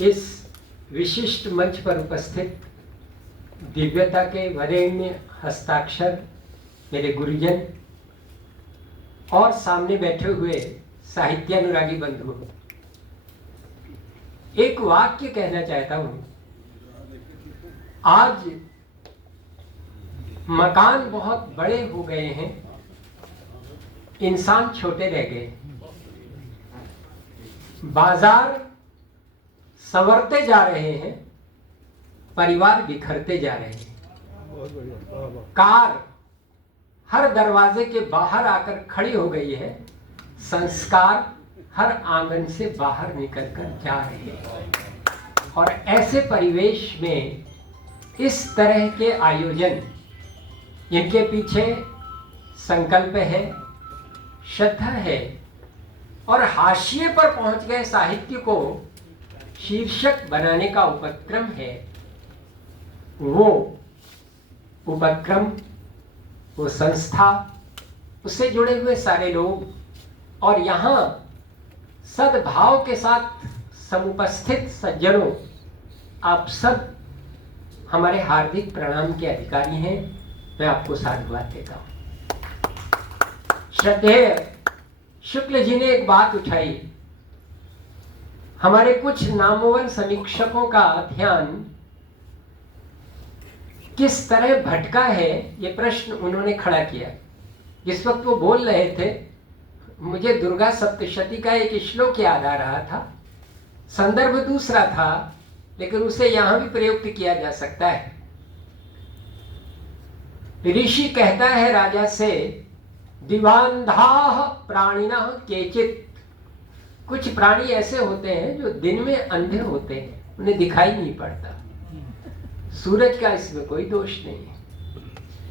इस विशिष्ट मंच पर उपस्थित दिव्यता के वरेण्य हस्ताक्षर मेरे गुरुजन और सामने बैठे हुए साहित्यानुरागी बंधु, एक वाक्य कहना चाहता हूं। आज मकान बहुत बड़े हो गए हैं, इंसान छोटे रह गए, बाजार संवरते जा रहे हैं, परिवार बिखरते जा रहे हैं। कार हर दरवाजे के बाहर आकर खड़ी हो गई है, संस्कार हर आंगन से बाहर निकलकर जा रहे हैं। और ऐसे परिवेश में इस तरह के आयोजन, इनके पीछे संकल्प है, श्रद्धा है और हाशिए पर पहुंच गए साहित्य को शीर्षक बनाने का उपक्रम है। वो उपक्रम, वो संस्था, उससे जुड़े हुए सारे लोग और यहाँ सद्भाव के साथ समुपस्थित सज्जनों, आप सब हमारे हार्दिक प्रणाम के अधिकारी हैं। मैं आपको साधुवाद देता हूँ। श्रद्धेय शुक्ल जी ने एक बात उठाई। हमारे कुछ नामोवन समीक्षकों का ध्यान किस तरह भटका है, ये प्रश्न उन्होंने खड़ा किया। जिस वक्त वो बोल रहे थे, मुझे दुर्गा सप्तशती का एक श्लोक याद आ रहा था। संदर्भ दूसरा था, लेकिन उसे यहां भी प्रयुक्त किया जा सकता है। ऋषि कहता है राजा से, दिवांधाः प्राणिनः केचित्। कुछ प्राणी ऐसे होते हैं जो दिन में अंधे होते हैं, उन्हें दिखाई नहीं पड़ता। सूरज का इसमें कोई दोष नहीं है।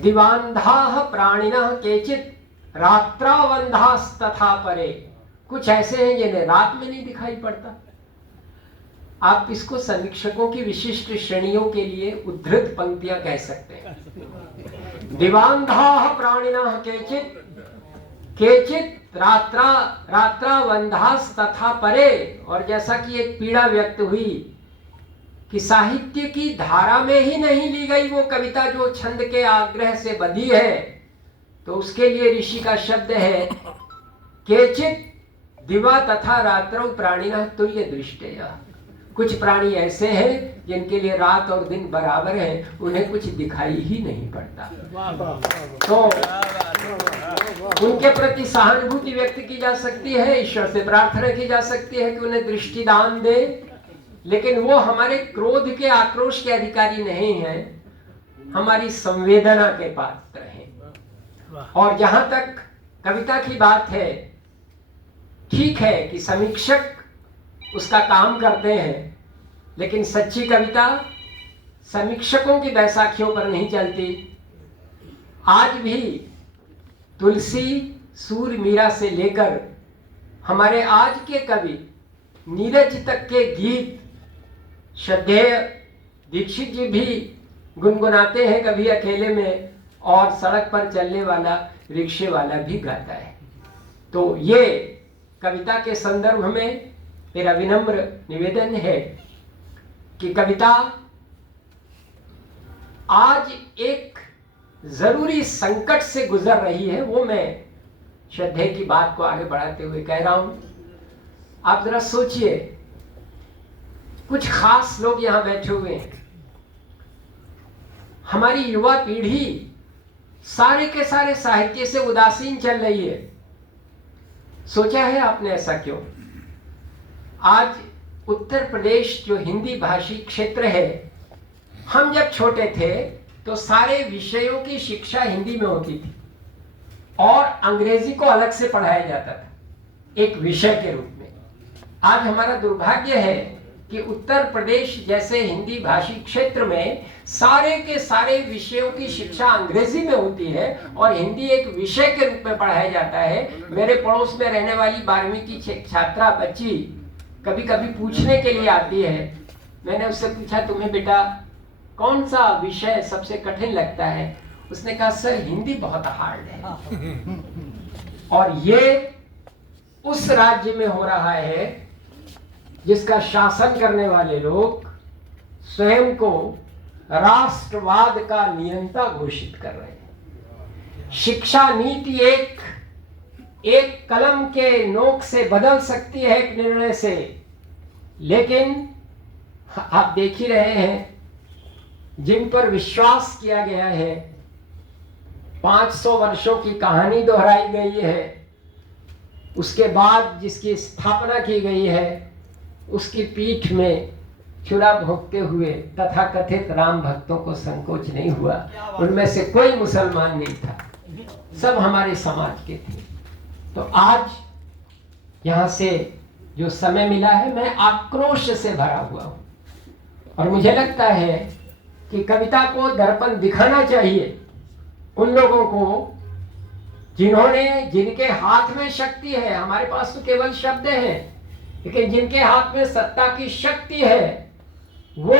दिवांधाः प्राणिनः केचित् रात्रावंधास्तथा परे। कुछ ऐसे हैं जिन्हें रात में नहीं दिखाई पड़ता। आप इसको समीक्षकों की विशिष्ट श्रेणियों के लिए उद्धृत पंक्तियां कह सकते हैं। दिवांधाः प्राणिनः केचित् केचित् रात्रावंधास्तथा परे। और जैसा कि एक पीड़ा व्यक्त हुई कि साहित्य की धारा में ही नहीं ली गई वो कविता जो छंद के आग्रह से बंधी है, तो उसके लिए ऋषि का शब्द है केचित् दिवा तथा रात्रौ प्राणिनः तुल्य दृष्टया। कुछ प्राणी ऐसे हैं जिनके लिए रात और दिन बराबर हैं, उन्हें कुछ दिखाई ही नहीं पड़ता। तो उनके प्रति सहानुभूति व्यक्त की जा सकती है, ईश्वर से प्रार्थना की जा सकती है कि उन्हें दृष्टि दान दे, लेकिन वो हमारे क्रोध के, आक्रोश के अधिकारी नहीं हैं, हमारी संवेदना के पात्र हैं। और जहां तक कविता की बात है, ठीक है कि समीक्षक उसका काम करते हैं, लेकिन सच्ची कविता समीक्षकों की बैसाखियों पर नहीं चलती। आज भी तुलसी, सूर, मीरा से लेकर हमारे आज के कवि नीरज तक के गीत श्रद्धेय दीक्षित जी भी गुनगुनाते हैं कभी अकेले में, और सड़क पर चलने वाला रिक्शे वाला भी गाता है। तो ये कविता के संदर्भ में मेरा विनम्र निवेदन है कि कविता आज एक जरूरी संकट से गुजर रही है। वो मैं श्रद्धेय की बात को आगे बढ़ाते हुए कह रहा हूं। आप जरा सोचिए, कुछ खास लोग यहां बैठे हुए हैं। हमारी युवा पीढ़ी सारे के सारे साहित्य से उदासीन चल रही है। सोचा है आपने ऐसा क्यों? आज उत्तर प्रदेश जो हिंदी भाषी क्षेत्र है, हम जब छोटे थे तो सारे विषयों की शिक्षा हिंदी में होती थी और अंग्रेजी को अलग से पढ़ाया जाता था एक विषय के रूप में। आज हमारा दुर्भाग्य है कि उत्तर प्रदेश जैसे हिंदी भाषी क्षेत्र में सारे के सारे विषयों की शिक्षा अंग्रेजी में होती है और हिंदी एक विषय के रूप में पढ़ाया जाता है। मेरे पड़ोस में रहने वाली 12वीं की छात्रा बच्ची कभी कभी पूछने के लिए आती है। मैंने उससे पूछा, तुम्हें बेटा कौन सा विषय सबसे कठिन लगता है? उसने कहा, सर हिंदी बहुत हार्ड है। और ये उस राज्य में हो रहा है जिसका शासन करने वाले लोग स्वयं को राष्ट्रवाद का नियंता घोषित कर रहे हैं। शिक्षा नीति एक कलम के नोक से बदल सकती है, एक निर्णय से, लेकिन आप देख ही रहे हैं जिन पर विश्वास किया गया है, 500 वर्षों की कहानी दोहराई गई है, उसके बाद जिसकी स्थापना की गई है, उसकी पीठ में छुरा भोगते हुए तथाकथित राम भक्तों को संकोच नहीं हुआ। उनमें से कोई मुसलमान नहीं था, सब हमारे समाज के थे। तो आज यहाँ से जो समय मिला है, मैं आक्रोश से भरा हुआ हूँ और मुझे लगता है कि कविता को दर्पण दिखाना चाहिए उन लोगों को जिनके हाथ में शक्ति है। हमारे पास तो केवल शब्द हैं, लेकिन जिनके हाथ में सत्ता की शक्ति है, वो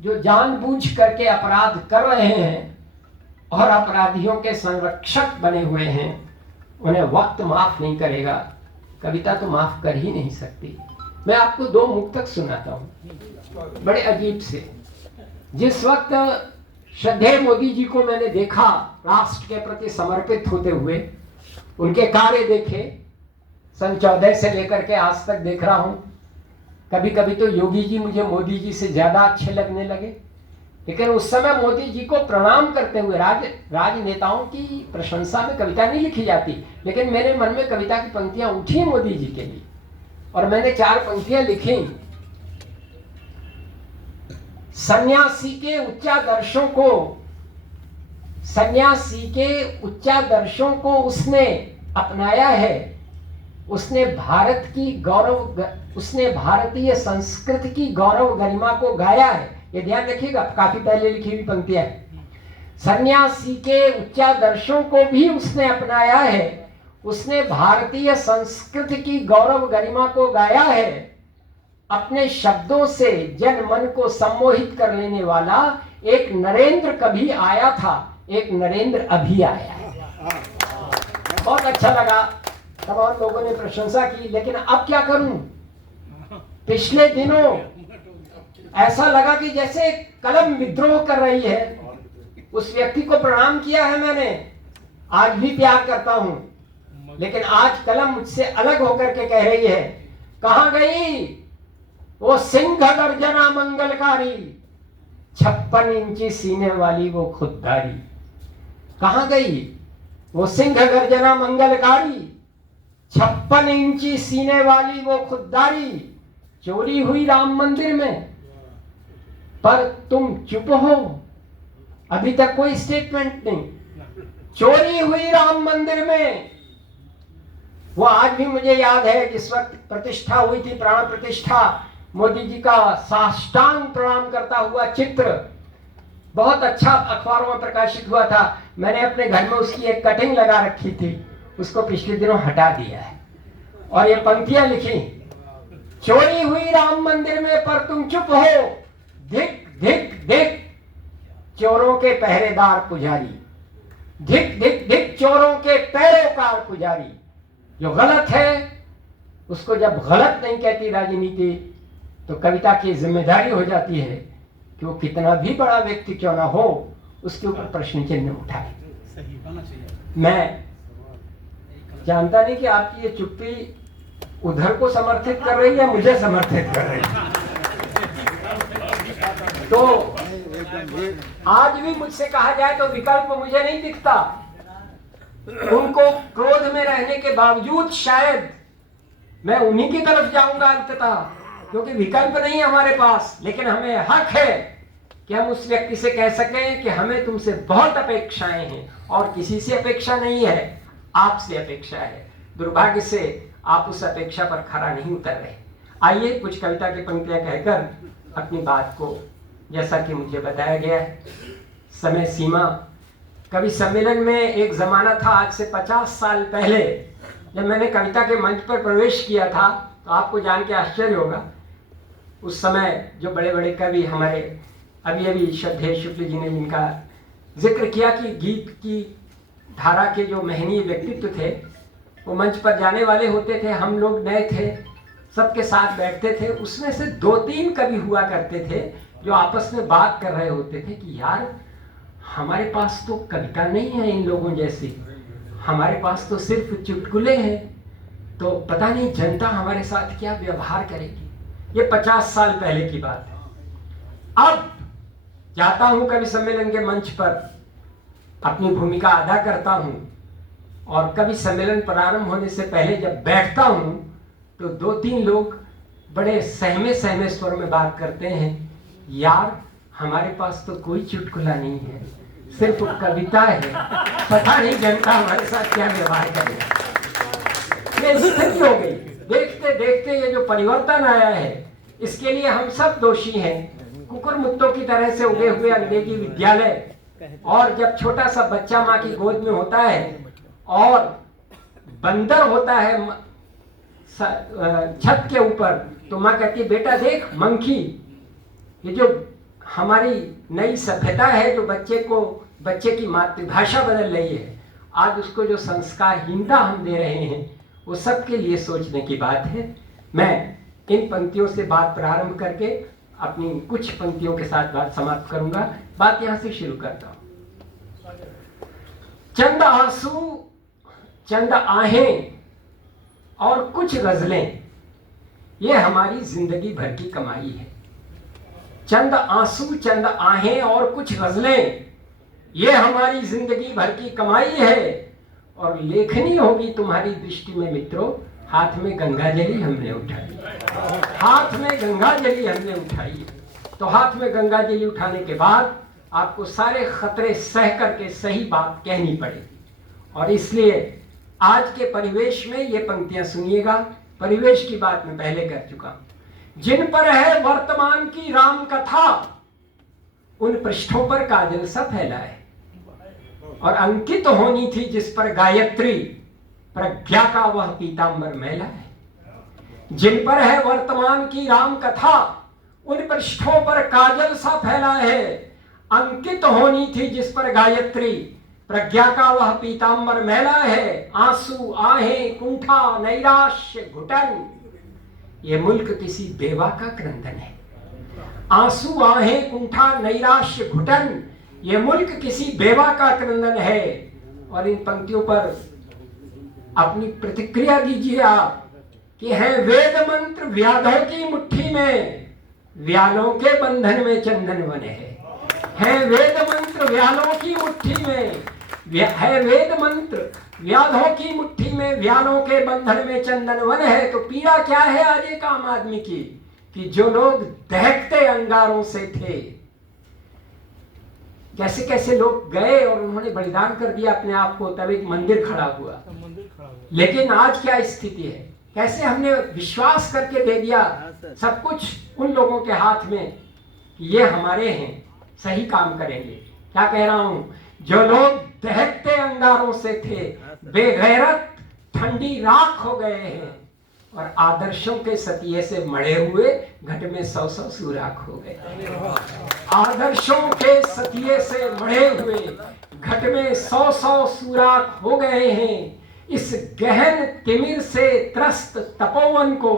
जो जानबूझ करके अपराध कर रहे हैं और अपराधियों के संरक्षक बने हुए हैं, उन्हें वक्त माफ नहीं करेगा, कविता तो माफ कर ही नहीं सकती। मैं आपको 2 मुक्तक सुनाता हूं, बड़े अजीब से। जिस वक्त श्रद्धेय मोदी जी को मैंने देखा राष्ट्र के प्रति समर्पित होते हुए, उनके कार्य देखे, सन 14 से लेकर के आज तक देख रहा हूं। कभी कभी तो योगी जी मुझे मोदी जी से ज्यादा अच्छे लगने लगे, लेकिन उस समय मोदी जी को प्रणाम करते हुए, राजनेताओं की प्रशंसा में कविता नहीं लिखी जाती, लेकिन मेरे मन में कविता की पंक्तियां उठी मोदी जी के लिए और मैंने 4 पंक्तियां लिखी। सन्यासी के उच्चादर्शों को उसने अपनाया है। उसने भारतीय संस्कृति की गौरव गरिमा को गाया है। ये ध्यान रखिएगा, काफी पहले लिखी हुई पंक्तियां है। सन्यासी के उच्चादर्शों को भी उसने अपनाया है। उसने भारतीय संस्कृति की गौरव गरिमा को गाया है। अपने शब्दों से जन मन को सम्मोहित कर लेने वाला एक नरेंद्र कभी आया था, एक नरेंद्र अभी आया है। बहुत अच्छा लगा, तमाम लोगों ने प्रशंसा की, लेकिन अब क्या करूं? पिछले दिनों ऐसा लगा कि जैसे कलम विद्रोह कर रही है। उस व्यक्ति को प्रणाम किया है मैंने, आज भी प्यार करता हूं, लेकिन आज कलम मुझसे अलग होकर के कह रही है, कहां गई वो सिंह गर्जना मंगलकारी, 56 इंची सीने वाली वो खुददारी। कहां गई वो सिंह गर्जना मंगलकारी, 56 इंची सीने वाली वो खुददारी। चोरी हुई राम मंदिर में, पर तुम चुप हो, अभी तक कोई स्टेटमेंट नहीं। चोरी हुई राम मंदिर में, वो आज भी मुझे याद है जिस वक्त प्रतिष्ठा हुई थी, प्राण प्रतिष्ठा, मोदी जी का साष्टांग प्रणाम करता हुआ चित्र बहुत अच्छा अखबारों में प्रकाशित हुआ था। मैंने अपने घर में उसकी एक कटिंग लगा रखी थी, उसको पिछले दिनों हटा दिया है और ये पंक्तियां लिखी, चोरी हुई राम मंदिर में पर तुम चुप हो, धिक धिक धिक चोरों के पहरेदार पुजारी, धिक धिक धिक चोरों के पैरोकार पुजारी। जो गलत है उसको जब गलत नहीं कहती राजनीति, तो कविता की जिम्मेदारी हो जाती है कि वो कितना भी बड़ा व्यक्ति क्यों ना हो, उसके ऊपर प्रश्न चिन्ह उठाए। मैं जानता नहीं कि आपकी ये चुप्पी उधर को समर्थित कर रही है, मुझे समर्थित कर रही है। तो आज भी मुझसे कहा जाए तो विकल्प मुझे नहीं दिखता। उनको क्रोध में रहने के बावजूद शायद मैं उन्हीं की तरफ जाऊंगा अंततः, क्योंकि विकल्प नहीं है हमारे पास। लेकिन हमें हक है कि हम उस व्यक्ति से कह सकें कि हमें तुमसे बहुत अपेक्षाएं हैं और किसी से अपेक्षा नहीं है, आपसे अपेक्षा है। दुर्भाग्य से आप उस अपेक्षा पर खरा नहीं उतर रहे। आइए कुछ कविता की पंक्तियां कहकर अपनी बात को, जैसा कि मुझे बताया गया है, समय सीमा। कवि सम्मेलन में एक जमाना था, आज से 50 साल पहले, जब मैंने कविता के मंच पर प्रवेश किया था, तो आपको जान के आश्चर्य होगा, उस समय जो बड़े बड़े कवि हमारे, अभी श्रद्धेय शुक्ल जी ने जिनका जिक्र किया कि गीत की धारा के जो महनीय व्यक्तित्व थे, वो मंच पर जाने वाले होते थे, हम लोग नए थे, सबके साथ बैठते थे। उसमें से 2-3 कवि हुआ करते थे जो आपस में बात कर रहे होते थे कि यार हमारे पास तो कविता नहीं है इन लोगों जैसी, हमारे पास तो सिर्फ चुटकुले हैं, तो पता नहीं जनता हमारे साथ क्या व्यवहार करेगी। ये 50 साल पहले की बात है। अब जाता हूं कवि सम्मेलन के मंच पर, अपनी भूमिका अदा करता हूं, और कवि सम्मेलन प्रारंभ होने से पहले जब बैठता हूं तो 2-3 लोग बड़े सहमे सहमे स्वर में बात करते हैं, यार हमारे पास तो कोई चुटकुला नहीं है, सिर्फ कविता है, पता नहीं जनता हमारे साथ क्या व्यवहार करेगी। ये स्थिति हो गई। देखते देखते ये जो परिवर्तन आया है इसके लिए हम सब दोषी हैं। कुकुर मुत्तों की तरह से उगे हुए अंग्रेजी विद्यालय, और जब छोटा सा बच्चा माँ की गोद में होता है और बंदर होता है छत के ऊपर, तो माँ कहती है बेटा देख मंकी। ये जो हमारी नई सभ्यता है जो बच्चे की मातृभाषा बदल रही है, आज उसको जो संस्कारहीनता हम दे रहे हैं वो सबके लिए सोचने की बात है। मैं इन पंक्तियों से बात प्रारंभ करके अपनी कुछ पंक्तियों के साथ बात समाप्त करूंगा। बात यहां से शुरू करता हूं। चंद आंसू, चंद आहें और कुछ गजलें, ये हमारी जिंदगी भर की कमाई है। चंद आंसू, चंद आहें और कुछ गजलें, ये हमारी जिंदगी भर की कमाई है। और लेखनी होगी तुम्हारी दृष्टि में मित्रों, हाथ में गंगा जली हमने उठाई, हाथ में गंगा जली हमने उठाई। तो हाथ में गंगा जली उठाने के बाद आपको सारे खतरे सह करके सही बात कहनी पड़ेगी। और इसलिए आज के परिवेश में ये पंक्तियां सुनिएगा। परिवेश की बात मैं पहले कर चुका। जिन पर है वर्तमान की राम कथा, उन पृष्ठों पर काजल सा फैला है, और अंकित होनी थी जिस पर गायत्री, प्रज्ञा का वह पीतांबर मैला है। जिन पर है वर्तमान की राम कथा, उन पृष्ठों पर काजल सा फैला है, अंकित होनी थी जिस पर गायत्री, प्रज्ञा का वह पीतांबर मैला है। आंसू, आहें, कुंठा, नैराश्य, घुटन, ये मुल्क किसी बेवा का क्रंदन है। आंसू, आहें, कुंठा, नैराश्य, घुटन, ये मुल्क किसी बेवा का क्रंदन है। और इन पंक्तियों पर अपनी प्रतिक्रिया दीजिए आप कि है वेद मंत्र व्याधों की मुट्ठी में, व्यालों के बंधन में चंदन वन है वेद मंत्र व्यालों की मुट्ठी में, है वेद मंत्र व्याधों की मुट्ठी में, व्यालों के बंधन में चंदन वन है। तो पीड़ा क्या है आज एक आम आदमी की, कि जो लोग दहकते अंगारों से थे, कैसे कैसे लोग गए और उन्होंने बलिदान कर दिया अपने आप को, तब एक मंदिर खड़ा हुआ। लेकिन आज क्या स्थिति है, कैसे हमने विश्वास करके दे दिया सब कुछ उन लोगों के हाथ में कि ये हमारे हैं, सही काम करेंगे। क्या कह रहा हूं, जो लोग दहकते अंगारों से थे, बेगैरत ठंडी राख हो गए हैं, और आदर्शों के सतिये से मढ़े हुए घट में 100-100 सुराख हो गए। आदर्शों के सतिये से मढ़े हुए घट में 100-100 सुराख हो गए हैं। इस गहन तिमिर से त्रस्त तपोवन को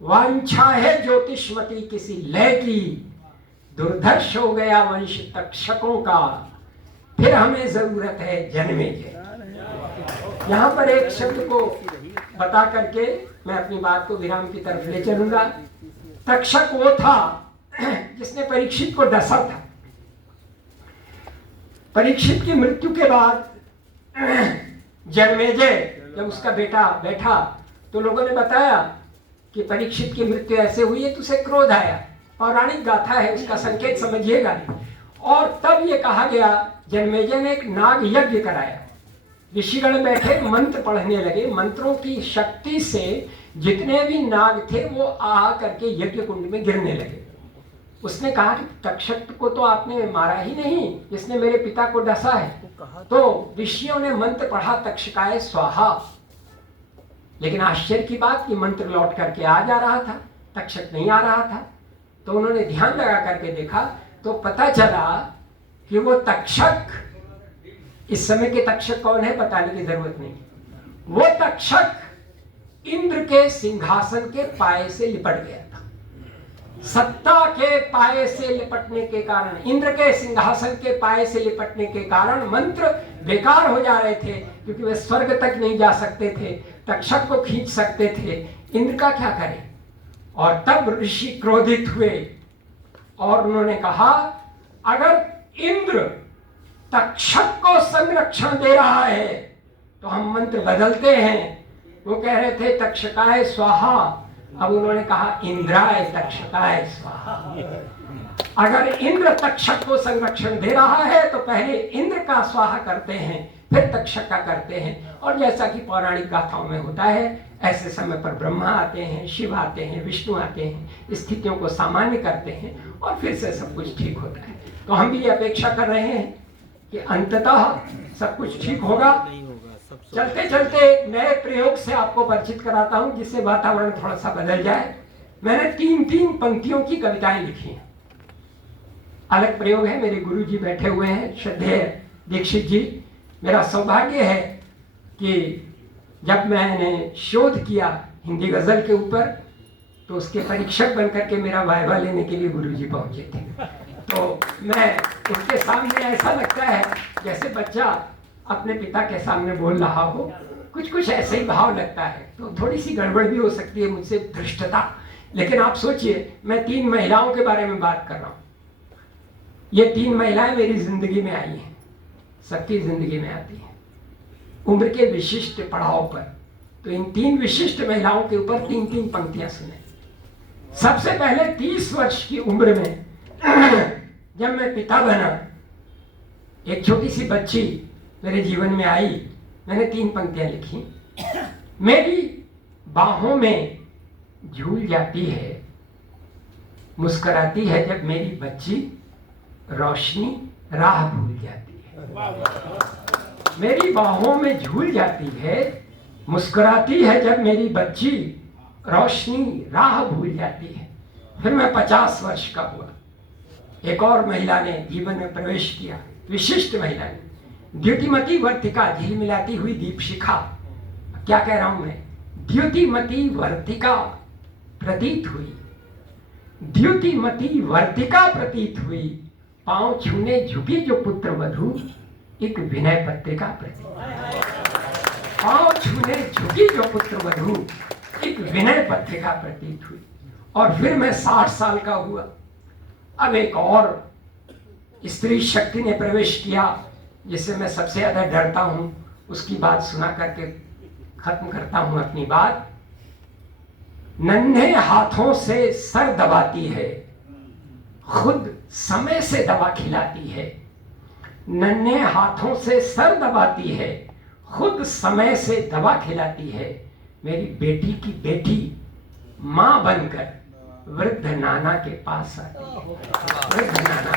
वांछा है ज्योतिषमती किसी लय की, दुर्धर्ष हो गया वंश तक्षकों का, फिर हमें जरूरत है जन्मेजय। यहाँ पर एक शब्द को बता करके मैं अपनी बात को विराम की तरफ ले चलूंगा। तक्षक वो था जिसने परीक्षित को डसा था। परीक्षित की मृत्यु के बाद जन्मेजय जब उसका बेटा बैठा तो लोगों ने बताया कि परीक्षित की मृत्यु ऐसे हुई है, तुझे क्रोध आया। पौराणिक गाथा है, उसका संकेत समझिएगा। और तब ये कहा गया, जन्मेजय ने एक नाग यज्ञ कराया। ऋषिगण बैठे मंत्र पढ़ने लगे। मंत्रों की शक्ति से जितने भी नाग थे वो आ करके यज्ञ कुंड में गिरने लगे। उसने कहा कि तक्षक को तो आपने मारा ही नहीं, जिसने मेरे पिता को डसा है। तो ऋषियों ने मंत्र पढ़ा, तक्षकाय स्वाहा। लेकिन आश्चर्य की बात कि मंत्र लौट करके आ जा रहा था, तक्षक नहीं आ रहा था। तो उन्होंने ध्यान लगा करके देखा तो पता चला कि वो तक्षक, इस समय के तक्षक कौन है बताने की जरूरत नहीं, वो तक्षक इंद्र के सिंहासन के पाए से लिपट गया था। सत्ता के पाए से लिपटने के कारण, इंद्र के सिंहासन के पाए से लिपटने के कारण मंत्र बेकार हो जा रहे थे, क्योंकि वे स्वर्ग तक नहीं जा सकते थे, तक्षक को खींच सकते थे। इंद्र का क्या करें? और तब ऋषि क्रोधित हुए और उन्होंने कहा, अगर इंद्र तक्षक को संरक्षण दे रहा है तो हम मंत्र बदलते हैं। वो कह रहे थे तक्षकाय स्वाहा, अब उन्होंने कहा इंद्राय तक्षकाय स्वाहा। अगर इंद्र तक्षक को संरक्षण दे रहा है तो पहले इंद्र का स्वाहा करते हैं, फिर तक्षक का करते हैं। और जैसा कि पौराणिक गाथाओं में होता है, ऐसे समय पर ब्रह्मा आते हैं, शिव आते हैं, विष्णु आते हैं, स्थितियों को सामान्य करते हैं और फिर से सब कुछ ठीक होता है। तो हम भी ये अपेक्षा कर रहे हैं कि अंततः सब कुछ ठीक होगा। चलते चलते एक नए प्रयोग से आपको परिचित कराता हूं, जिससे वातावरण थोड़ा सा बदल जाए। मैंने 3-3 पंक्तियों की कविताएं लिखी हैं। अलग प्रयोग है, मेरे गुरु जी बैठे हुए हैं, श्रद्धेय दीक्षित जी। मेरा सौभाग्य है कि जब मैंने शोध किया हिंदी गजल के ऊपर, तो उसके परीक्षक बनकर के मेरा वाइवा लेने के लिए गुरु जी पहुंचे थे। तो मैं उसके सामने ऐसा लगता है जैसे बच्चा अपने पिता के सामने बोल रहा हो, कुछ ऐसे ही भाव लगता है। तो थोड़ी सी गड़बड़ भी हो सकती है मुझसे, धृष्टता। लेकिन आप सोचिए, मैं 3 महिलाओं के बारे में बात कर रहा हूँ। ये 3 महिलाएं मेरी जिंदगी में आई हैं, सबकी जिंदगी में आती हैं उम्र के विशिष्ट पड़ाव पर। तो इन 3 विशिष्ट महिलाओं के ऊपर 3-3 पंक्तियां सुने। सबसे पहले 30 वर्ष की उम्र में जब मैं पिता बना, एक छोटी सी बच्ची मेरे जीवन में आई। मैंने 3 पंक्तियां लिखी। मेरी बाहों में झूल जाती है, मुस्कुराती है जब मेरी बच्ची, रोशनी राह भूल जाती है। मेरी बाहों में झूल जाती है, मुस्कुराती है जब मेरी बच्ची, रोशनी राह भूल जाती है। फिर मैं 50 वर्ष का हुआ। एक और महिला ने जीवन में प्रवेश किया, विशिष्ट महिला ने, द्युतिमती वर्तिका, झिलमिलाती हुई दीपशिखा। क्या कह रहा हूं मैं? द्युतिमती वर्तिका प्रतीत हुई, द्युतिमती वर्तिका प्रतीत हुई, पांव छूने झुकी जो पुत्र वधू, एक विनय पत्रिका प्रतीत। पांव छूने झुकी जो पुत्र वधू, एक विनय पत्रिका प्रतीत हुई। और फिर मैं 60 साल का हुआ। अब एक और स्त्री शक्ति ने प्रवेश किया, जिससे मैं सबसे ज्यादा डरता हूं। उसकी बात सुना करके खत्म करता हूं अपनी बात। नन्हे हाथों से सर दबाती है, खुद समय से दवा खिलाती है। नन्हे हाथों से सर दबाती है, खुद समय से दवा खिलाती है। मेरी बेटी की बेटी मां बनकर वृद्ध नाना के पास आती है। वृद्ध नाना